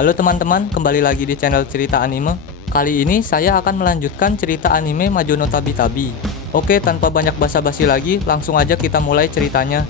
Halo teman-teman, kembali lagi di channel cerita anime. Kali ini saya akan melanjutkan cerita anime Majo no Tabi-Tabi. Oke, tanpa banyak basa-basi lagi, langsung aja kita mulai ceritanya.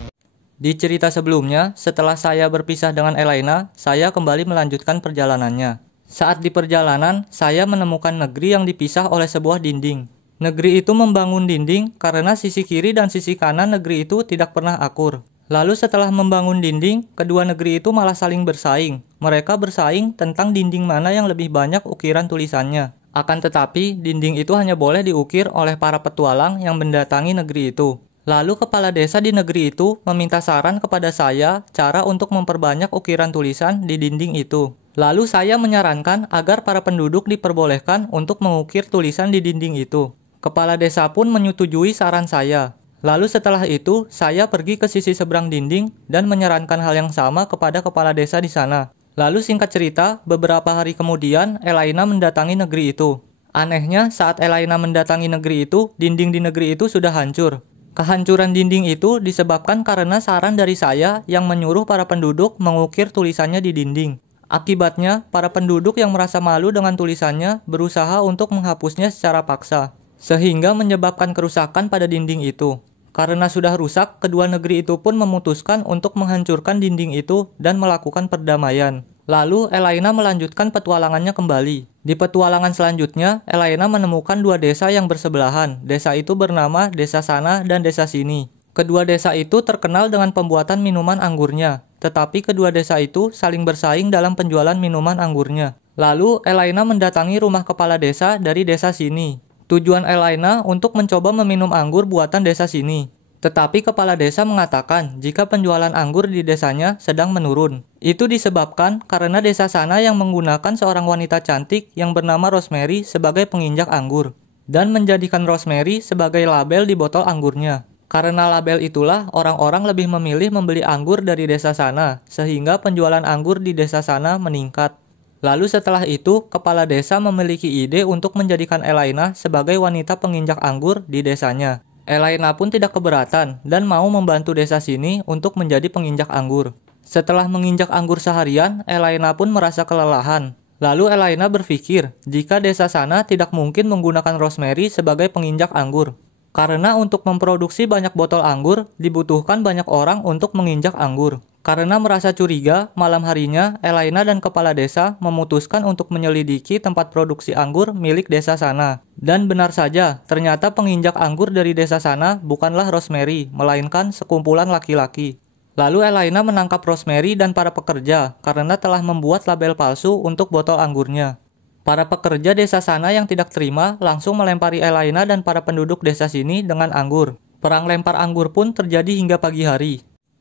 Di cerita sebelumnya, setelah saya berpisah dengan Elaina, saya kembali melanjutkan perjalanannya. Saat di perjalanan, saya menemukan negeri yang dipisah oleh sebuah dinding. Negeri itu membangun dinding karena sisi kiri dan sisi kanan negeri itu tidak pernah akur. Lalu setelah membangun dinding, kedua negeri itu malah saling bersaing. Mereka bersaing tentang dinding mana yang lebih banyak ukiran tulisannya. Akan tetapi, dinding itu hanya boleh diukir oleh para petualang yang mendatangi negeri itu. Lalu kepala desa di negeri itu meminta saran kepada saya cara untuk memperbanyak ukiran tulisan di dinding itu. Lalu saya menyarankan agar para penduduk diperbolehkan untuk mengukir tulisan di dinding itu. Kepala desa pun menyetujui saran saya. Lalu setelah itu, saya pergi ke sisi seberang dinding dan menyarankan hal yang sama kepada kepala desa di sana. Lalu singkat cerita, beberapa hari kemudian Elaina mendatangi negeri itu. Anehnya, saat Elaina mendatangi negeri itu, dinding di negeri itu sudah hancur. Kehancuran dinding itu disebabkan karena saran dari saya yang menyuruh para penduduk mengukir tulisannya di dinding. Akibatnya, para penduduk yang merasa malu dengan tulisannya berusaha untuk menghapusnya secara paksa, sehingga menyebabkan kerusakan pada dinding itu. Karena sudah rusak, kedua negeri itu pun memutuskan untuk menghancurkan dinding itu dan melakukan perdamaian. Lalu, Elaina melanjutkan petualangannya kembali. Di petualangan selanjutnya, Elaina menemukan dua desa yang bersebelahan. Desa itu bernama Desa Sana dan Desa Sini. Kedua desa itu terkenal dengan pembuatan minuman anggurnya, tetapi kedua desa itu saling bersaing dalam penjualan minuman anggurnya. Lalu, Elaina mendatangi rumah kepala desa dari Desa Sini. Tujuan Elaina untuk mencoba meminum anggur buatan desa sini. Tetapi kepala desa mengatakan jika penjualan anggur di desanya sedang menurun. Itu disebabkan karena desa sana yang menggunakan seorang wanita cantik yang bernama Rosemary sebagai penginjak anggur. Dan menjadikan Rosemary sebagai label di botol anggurnya. Karena label itulah orang-orang lebih memilih membeli anggur dari desa sana. Sehingga penjualan anggur di desa sana meningkat. Lalu setelah itu, kepala desa memiliki ide untuk menjadikan Elaina sebagai wanita penginjak anggur di desanya. Elaina pun tidak keberatan dan mau membantu desa sini untuk menjadi penginjak anggur. Setelah menginjak anggur seharian, Elaina pun merasa kelelahan. Lalu Elaina berpikir jika desa sana tidak mungkin menggunakan Rosemary sebagai penginjak anggur. Karena untuk memproduksi banyak botol anggur, dibutuhkan banyak orang untuk menginjak anggur. Karena merasa curiga, malam harinya Elaina dan kepala desa memutuskan untuk menyelidiki tempat produksi anggur milik desa sana. Dan benar saja, ternyata penginjak anggur dari desa sana bukanlah Rosemary, melainkan sekumpulan laki-laki. Lalu Elaina menangkap Rosemary dan para pekerja karena telah membuat label palsu untuk botol anggurnya. Para pekerja desa sana yang tidak terima langsung melempari Elaina dan para penduduk desa sini dengan anggur. Perang lempar anggur pun terjadi hingga pagi hari.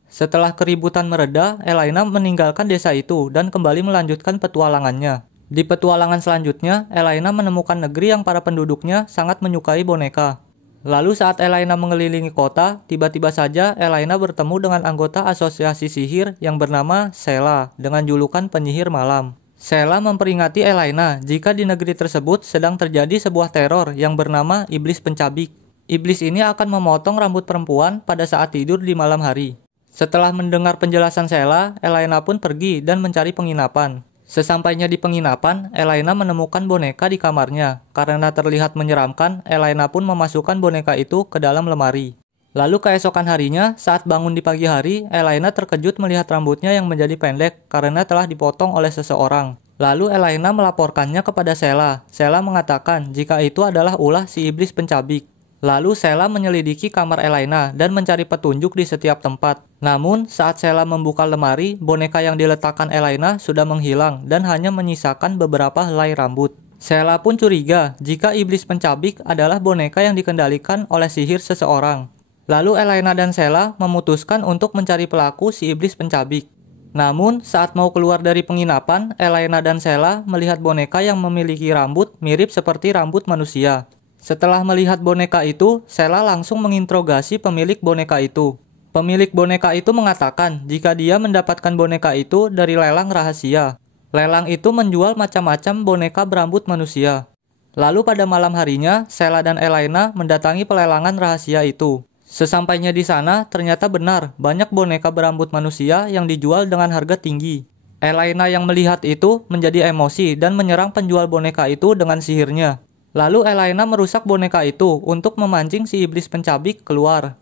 Setelah keributan mereda, Elaina meninggalkan desa itu dan kembali melanjutkan petualangannya. Di petualangan selanjutnya, Elaina menemukan negeri yang para penduduknya sangat menyukai boneka. Lalu saat Elaina mengelilingi kota, tiba-tiba saja Elaina bertemu dengan anggota asosiasi sihir yang bernama Sheila dengan julukan penyihir malam. Sheila memperingati Elaina jika di negeri tersebut sedang terjadi sebuah teror yang bernama iblis pencabik. Iblis ini akan memotong rambut perempuan pada saat tidur di malam hari. Setelah mendengar penjelasan Sheila, Elaina pun pergi dan mencari penginapan. Sesampainya di penginapan, Elaina menemukan boneka di kamarnya. Karena terlihat menyeramkan, Elaina pun memasukkan boneka itu ke dalam lemari. Lalu keesokan harinya, saat bangun di pagi hari, Elaina terkejut melihat rambutnya yang menjadi pendek karena telah dipotong oleh seseorang. Lalu Elaina melaporkannya kepada Sheila. Sheila mengatakan jika itu adalah ulah si iblis pencabik. Lalu Sheila menyelidiki kamar Elaina dan mencari petunjuk di setiap tempat. Namun, saat Sheila membuka lemari, boneka yang diletakkan Elaina sudah menghilang dan hanya menyisakan beberapa helai rambut. Sheila pun curiga jika iblis pencabik adalah boneka yang dikendalikan oleh sihir seseorang. Lalu Elaina dan Sheila memutuskan untuk mencari pelaku si iblis pencabik. Namun, saat mau keluar dari penginapan, Elaina dan Sheila melihat boneka yang memiliki rambut mirip seperti rambut manusia. Setelah melihat boneka itu, Sheila langsung menginterogasi pemilik boneka itu. Pemilik boneka itu mengatakan jika dia mendapatkan boneka itu dari lelang rahasia. Lelang itu menjual macam-macam boneka berambut manusia. Lalu pada malam harinya, Sheila dan Elaina mendatangi pelelangan rahasia itu. Sesampainya di sana, ternyata benar banyak boneka berambut manusia yang dijual dengan harga tinggi. Elaina yang melihat itu menjadi emosi dan menyerang penjual boneka itu dengan sihirnya. Lalu Elaina merusak boneka itu untuk memancing si iblis pencabik keluar.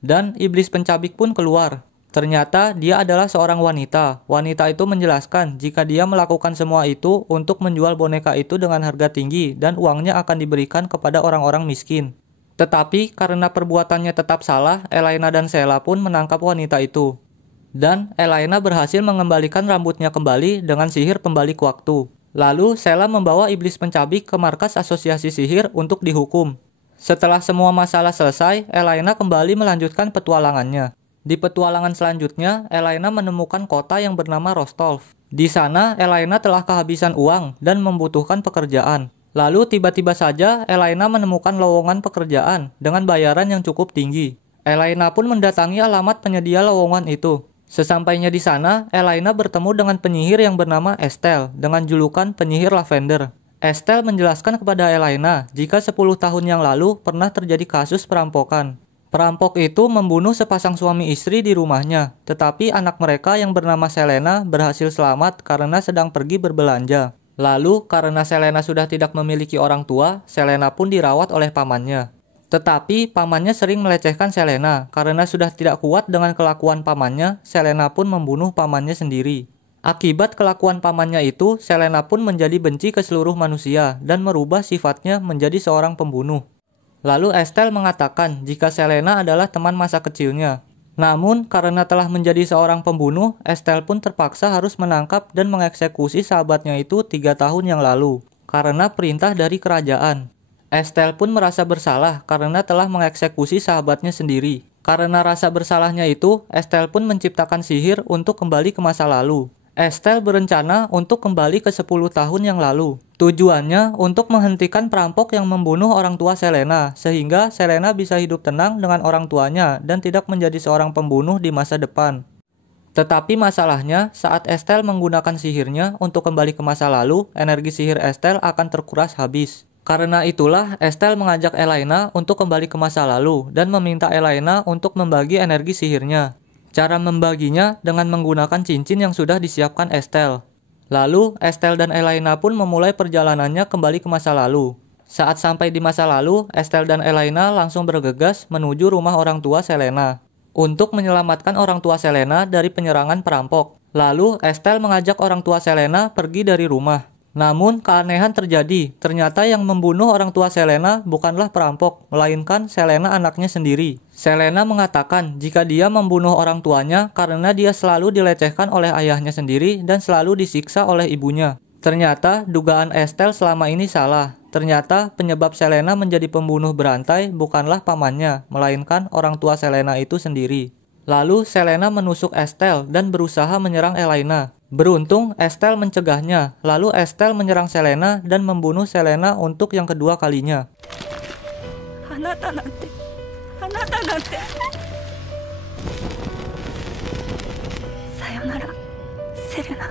Dan iblis pencabik pun keluar. Ternyata dia adalah seorang wanita. Wanita itu menjelaskan jika dia melakukan semua itu untuk menjual boneka itu dengan harga tinggi dan uangnya akan diberikan kepada orang-orang miskin. Tetapi karena perbuatannya tetap salah, Elaina dan Sheila pun menangkap wanita itu. Dan Elaina berhasil mengembalikan rambutnya kembali dengan sihir pembalik waktu. Lalu Sheila membawa iblis pencabik ke markas asosiasi sihir untuk dihukum. Setelah semua masalah selesai, Elaina kembali melanjutkan petualangannya. Di petualangan selanjutnya, Elaina menemukan kota yang bernama Rostov. Di sana, Elaina telah kehabisan uang dan membutuhkan pekerjaan. Lalu tiba-tiba saja, Elaina menemukan lowongan pekerjaan dengan bayaran yang cukup tinggi. Elaina pun mendatangi alamat penyedia lowongan itu. Sesampainya di sana, Elaina bertemu dengan penyihir yang bernama Estelle dengan julukan penyihir lavender. Estelle menjelaskan kepada Elaina jika 10 tahun yang lalu pernah terjadi kasus perampokan. Perampok itu membunuh sepasang suami istri di rumahnya, tetapi anak mereka yang bernama Selena berhasil selamat karena sedang pergi berbelanja. Lalu, karena Selena sudah tidak memiliki orang tua, Selena pun dirawat oleh pamannya. Tetapi, pamannya sering melecehkan Selena, karena sudah tidak kuat dengan kelakuan pamannya, Selena pun membunuh pamannya sendiri. Akibat kelakuan pamannya itu, Selena pun menjadi benci ke seluruh manusia dan merubah sifatnya menjadi seorang pembunuh. Lalu Estelle mengatakan jika Selena adalah teman masa kecilnya. Namun, karena telah menjadi seorang pembunuh, Estelle pun terpaksa harus menangkap dan mengeksekusi sahabatnya itu 3 tahun yang lalu, karena perintah dari kerajaan. Estelle pun merasa bersalah karena telah mengeksekusi sahabatnya sendiri. Karena rasa bersalahnya itu, Estelle pun menciptakan sihir untuk kembali ke masa lalu. Estelle berencana untuk kembali ke 10 tahun yang lalu. Tujuannya untuk menghentikan perampok yang membunuh orang tua Selena, sehingga Selena bisa hidup tenang dengan orang tuanya dan tidak menjadi seorang pembunuh di masa depan. Tetapi masalahnya, saat Estelle menggunakan sihirnya untuk kembali ke masa lalu, energi sihir Estelle akan terkuras habis. Karena itulah, Estelle mengajak Elaina untuk kembali ke masa lalu dan meminta Elaina untuk membagi energi sihirnya. Cara membaginya dengan menggunakan cincin yang sudah disiapkan Estelle. Lalu, Estelle dan Elaina pun memulai perjalanannya kembali ke masa lalu. Saat sampai di masa lalu, Estelle dan Elaina langsung bergegas menuju rumah orang tua Selena untuk menyelamatkan orang tua Selena dari penyerangan perampok. Lalu, Estelle mengajak orang tua Selena pergi dari rumah. Namun, keanehan terjadi. Ternyata yang membunuh orang tua Selena bukanlah perampok, melainkan Selena anaknya sendiri. Selena mengatakan jika dia membunuh orang tuanya karena dia selalu dilecehkan oleh ayahnya sendiri dan selalu disiksa oleh ibunya. Ternyata, dugaan Estelle selama ini salah. Ternyata, penyebab Selena menjadi pembunuh berantai bukanlah pamannya, melainkan orang tua Selena itu sendiri. Lalu, Selena menusuk Estelle dan berusaha menyerang Elaina. Beruntung, Estelle mencegahnya. Lalu Estelle menyerang Selena dan membunuh Selena untuk yang kedua kalinya. Sayonara, Selena.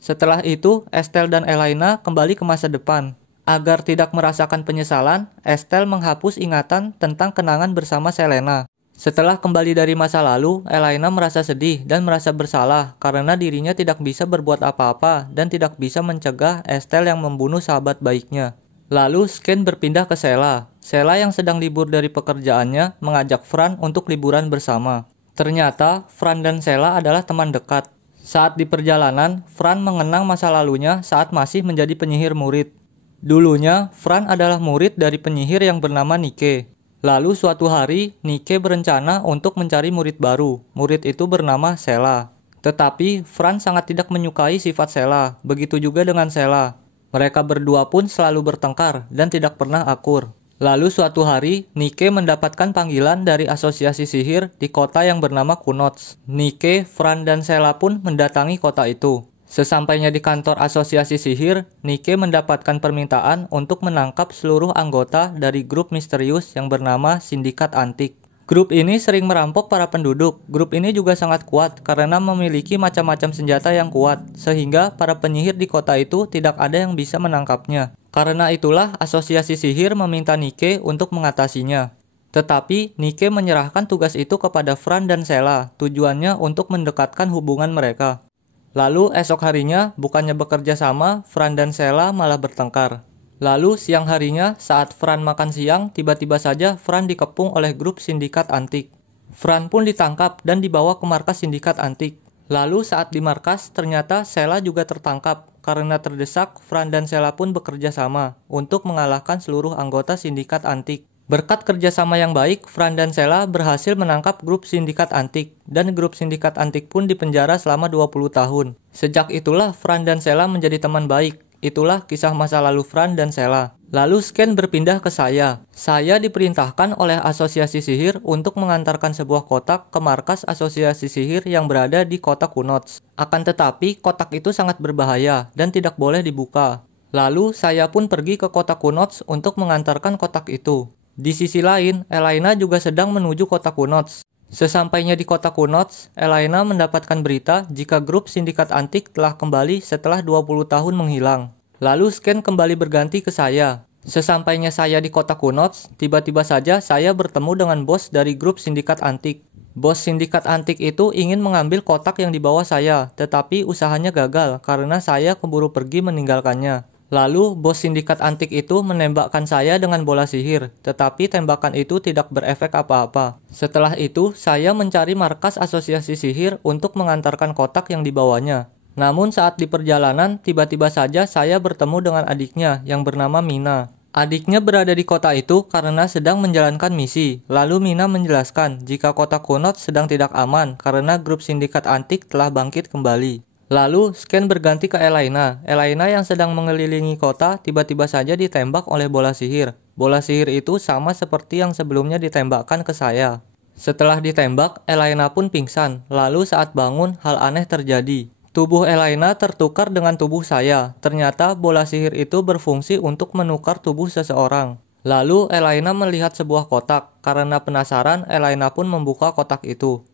Setelah itu, Estelle dan Elaina kembali ke masa depan. Agar tidak merasakan penyesalan, Estelle menghapus ingatan tentang kenangan bersama Selena. Setelah kembali dari masa lalu, Elaina merasa sedih dan merasa bersalah karena dirinya tidak bisa berbuat apa-apa dan tidak bisa mencegah Estelle yang membunuh sahabat baiknya. Lalu Scan berpindah ke Sheila. Sheila yang sedang libur dari pekerjaannya mengajak Fran untuk liburan bersama. Ternyata Fran dan Sheila adalah teman dekat. Saat di perjalanan, Fran mengenang masa lalunya saat masih menjadi penyihir murid. Dulunya, Fran adalah murid dari penyihir yang bernama Nike. Lalu suatu hari, Nike berencana untuk mencari murid baru. Murid itu bernama Sheila. Tetapi, Fran sangat tidak menyukai sifat Sheila. Begitu juga dengan Sheila. Mereka berdua pun selalu bertengkar dan tidak pernah akur. Lalu suatu hari, Nike mendapatkan panggilan dari asosiasi sihir di kota yang bernama Kunots. Nike, Fran, dan Sheila pun mendatangi kota itu. Sesampainya di kantor asosiasi sihir, Nike mendapatkan permintaan untuk menangkap seluruh anggota dari grup misterius yang bernama Sindikat Antik. Grup ini sering merampok para penduduk. Grup ini juga sangat kuat karena memiliki macam-macam senjata yang kuat, sehingga para penyihir di kota itu tidak ada yang bisa menangkapnya. Karena itulah asosiasi sihir meminta Nike untuk mengatasinya. Tetapi Nike menyerahkan tugas itu kepada Fran dan Sheila, tujuannya untuk mendekatkan hubungan mereka. Lalu esok harinya, bukannya bekerja sama, Fran dan Sheila malah bertengkar. Lalu siang harinya, saat Fran makan siang, tiba-tiba saja Fran dikepung oleh grup sindikat antik. Fran pun ditangkap dan dibawa ke markas sindikat antik. Lalu saat di markas, ternyata Sheila juga tertangkap. Karena terdesak, Fran dan Sheila pun bekerja sama untuk mengalahkan seluruh anggota sindikat antik. Berkat kerjasama yang baik, Fran dan Sheila berhasil menangkap grup sindikat antik, dan grup sindikat antik pun dipenjara selama 20 tahun. Sejak itulah Fran dan Sheila menjadi teman baik. Itulah kisah masa lalu Fran dan Sheila. Lalu scan berpindah ke saya. Saya diperintahkan oleh asosiasi sihir untuk mengantarkan sebuah kotak ke markas asosiasi sihir yang berada di kota Kunots. Akan tetapi, kotak itu sangat berbahaya dan tidak boleh dibuka. Lalu saya pun pergi ke kota Kunots untuk mengantarkan kotak itu. Di sisi lain, Elaina juga sedang menuju kota Kunots. Sesampainya di kota Kunots, Elaina mendapatkan berita jika grup sindikat antik telah kembali setelah 20 tahun menghilang. Lalu scan kembali berganti ke saya. Sesampainya saya di kota Kunots, tiba-tiba saja saya bertemu dengan bos dari grup sindikat antik. Bos sindikat antik itu ingin mengambil kotak yang dibawa saya, tetapi usahanya gagal karena saya keburu pergi meninggalkannya. Lalu, bos sindikat antik itu menembakkan saya dengan bola sihir, tetapi tembakan itu tidak berefek apa-apa. Setelah itu, saya mencari markas asosiasi sihir untuk mengantarkan kotak yang dibawanya. Namun saat di perjalanan, tiba-tiba saja saya bertemu dengan adiknya yang bernama Mina. Adiknya berada di kota itu karena sedang menjalankan misi. Lalu Mina menjelaskan jika kota Kunots sedang tidak aman karena grup sindikat antik telah bangkit kembali. Lalu, scan berganti ke Elaina. Elaina yang sedang mengelilingi kota tiba-tiba saja ditembak oleh bola sihir. Bola sihir itu sama seperti yang sebelumnya ditembakkan ke saya. Setelah ditembak, Elaina pun pingsan. Lalu saat bangun, hal aneh terjadi. Tubuh Elaina tertukar dengan tubuh saya. Ternyata bola sihir itu berfungsi untuk menukar tubuh seseorang. Lalu, Elaina melihat sebuah kotak. Karena penasaran, Elaina pun membuka kotak itu.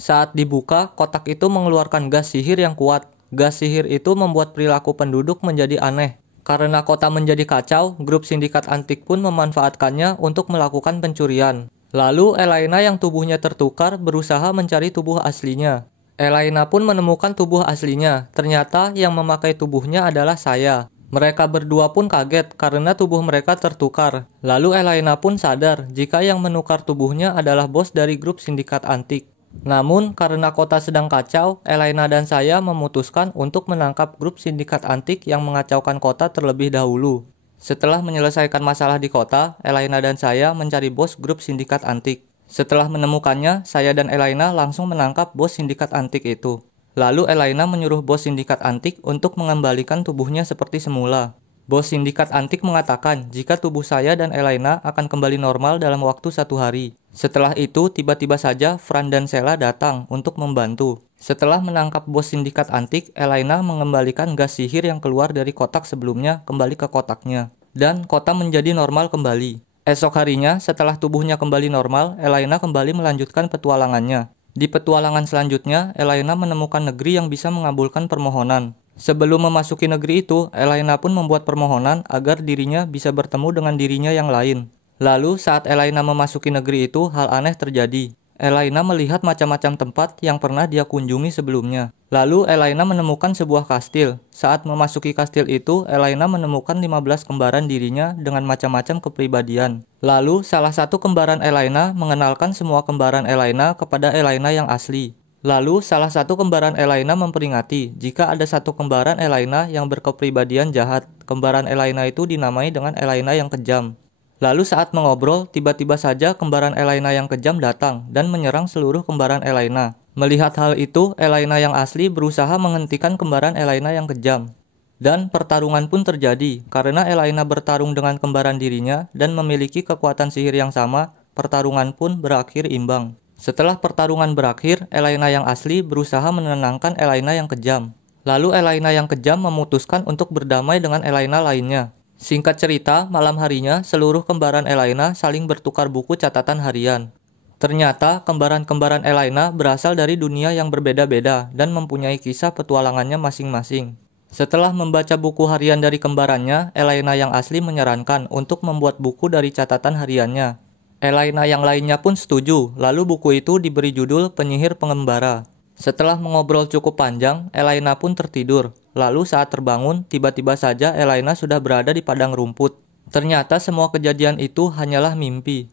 Saat dibuka, kotak itu mengeluarkan gas sihir yang kuat. Gas sihir itu membuat perilaku penduduk menjadi aneh. Karena kota menjadi kacau, grup sindikat antik pun memanfaatkannya untuk melakukan pencurian. Lalu, Elaina yang tubuhnya tertukar berusaha mencari tubuh aslinya. Elaina pun menemukan tubuh aslinya. Ternyata yang memakai tubuhnya adalah saya. Mereka berdua pun kaget karena tubuh mereka tertukar. Lalu Elaina pun sadar jika yang menukar tubuhnya adalah bos dari grup sindikat antik. Namun, karena kota sedang kacau, Elaina dan saya memutuskan untuk menangkap grup sindikat antik yang mengacaukan kota terlebih dahulu. Setelah menyelesaikan masalah di kota, Elaina dan saya mencari bos grup sindikat antik. Setelah menemukannya, saya dan Elaina langsung menangkap bos sindikat antik itu. Lalu Elaina menyuruh bos sindikat antik untuk mengembalikan tubuhnya seperti semula. Bos sindikat antik mengatakan jika tubuh saya dan Elaina akan kembali normal dalam waktu 1 hari. Setelah itu, tiba-tiba saja Fran dan Sheila datang untuk membantu. Setelah menangkap bos sindikat antik, Elaina mengembalikan gas sihir yang keluar dari kotak sebelumnya kembali ke kotaknya. Dan kota menjadi normal kembali. Esok harinya, setelah tubuhnya kembali normal, Elaina kembali melanjutkan petualangannya. Di petualangan selanjutnya, Elaina menemukan negeri yang bisa mengabulkan permohonan. Sebelum memasuki negeri itu, Elaina pun membuat permohonan agar dirinya bisa bertemu dengan dirinya yang lain. Lalu saat Elaina memasuki negeri itu, hal aneh terjadi. Elaina melihat macam-macam tempat yang pernah dia kunjungi sebelumnya. Lalu Elaina menemukan sebuah kastil. Saat memasuki kastil itu, Elaina menemukan 15 kembaran dirinya dengan macam-macam kepribadian. Lalu salah satu kembaran Elaina mengenalkan semua kembaran Elaina kepada Elaina yang asli. Lalu salah satu kembaran Elaina memperingati jika ada satu kembaran Elaina yang berkepribadian jahat. Kembaran Elaina itu dinamai dengan Elaina yang kejam. Lalu saat mengobrol, tiba-tiba saja kembaran Elaina yang kejam datang dan menyerang seluruh kembaran Elaina. Melihat hal itu, Elaina yang asli berusaha menghentikan kembaran Elaina yang kejam. Dan pertarungan pun terjadi, karena Elaina bertarung dengan kembaran dirinya dan memiliki kekuatan sihir yang sama, pertarungan pun berakhir imbang. Setelah pertarungan berakhir, Elaina yang asli berusaha menenangkan Elaina yang kejam. Lalu Elaina yang kejam memutuskan untuk berdamai dengan Elaina lainnya. Singkat cerita, malam harinya seluruh kembaran Elaina saling bertukar buku catatan harian. Ternyata kembaran-kembaran Elaina berasal dari dunia yang berbeda-beda dan mempunyai kisah petualangannya masing-masing. Setelah membaca buku harian dari kembarannya, Elaina yang asli menyarankan untuk membuat buku dari catatan hariannya. Elaina yang lainnya pun setuju, lalu buku itu diberi judul Penyihir Pengembara. Setelah mengobrol cukup panjang, Elaina pun tertidur. Lalu saat terbangun, tiba-tiba saja Elaina sudah berada di padang rumput. Ternyata semua kejadian itu hanyalah mimpi.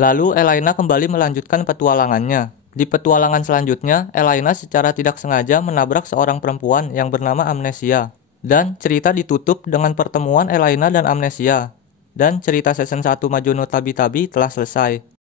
Lalu Elaina kembali melanjutkan petualangannya. Di petualangan selanjutnya, Elaina secara tidak sengaja menabrak seorang perempuan yang bernama Amnesia. Dan cerita ditutup dengan pertemuan Elaina dan Amnesia. Dan cerita season 1 Majono Tabi-Tabi telah selesai.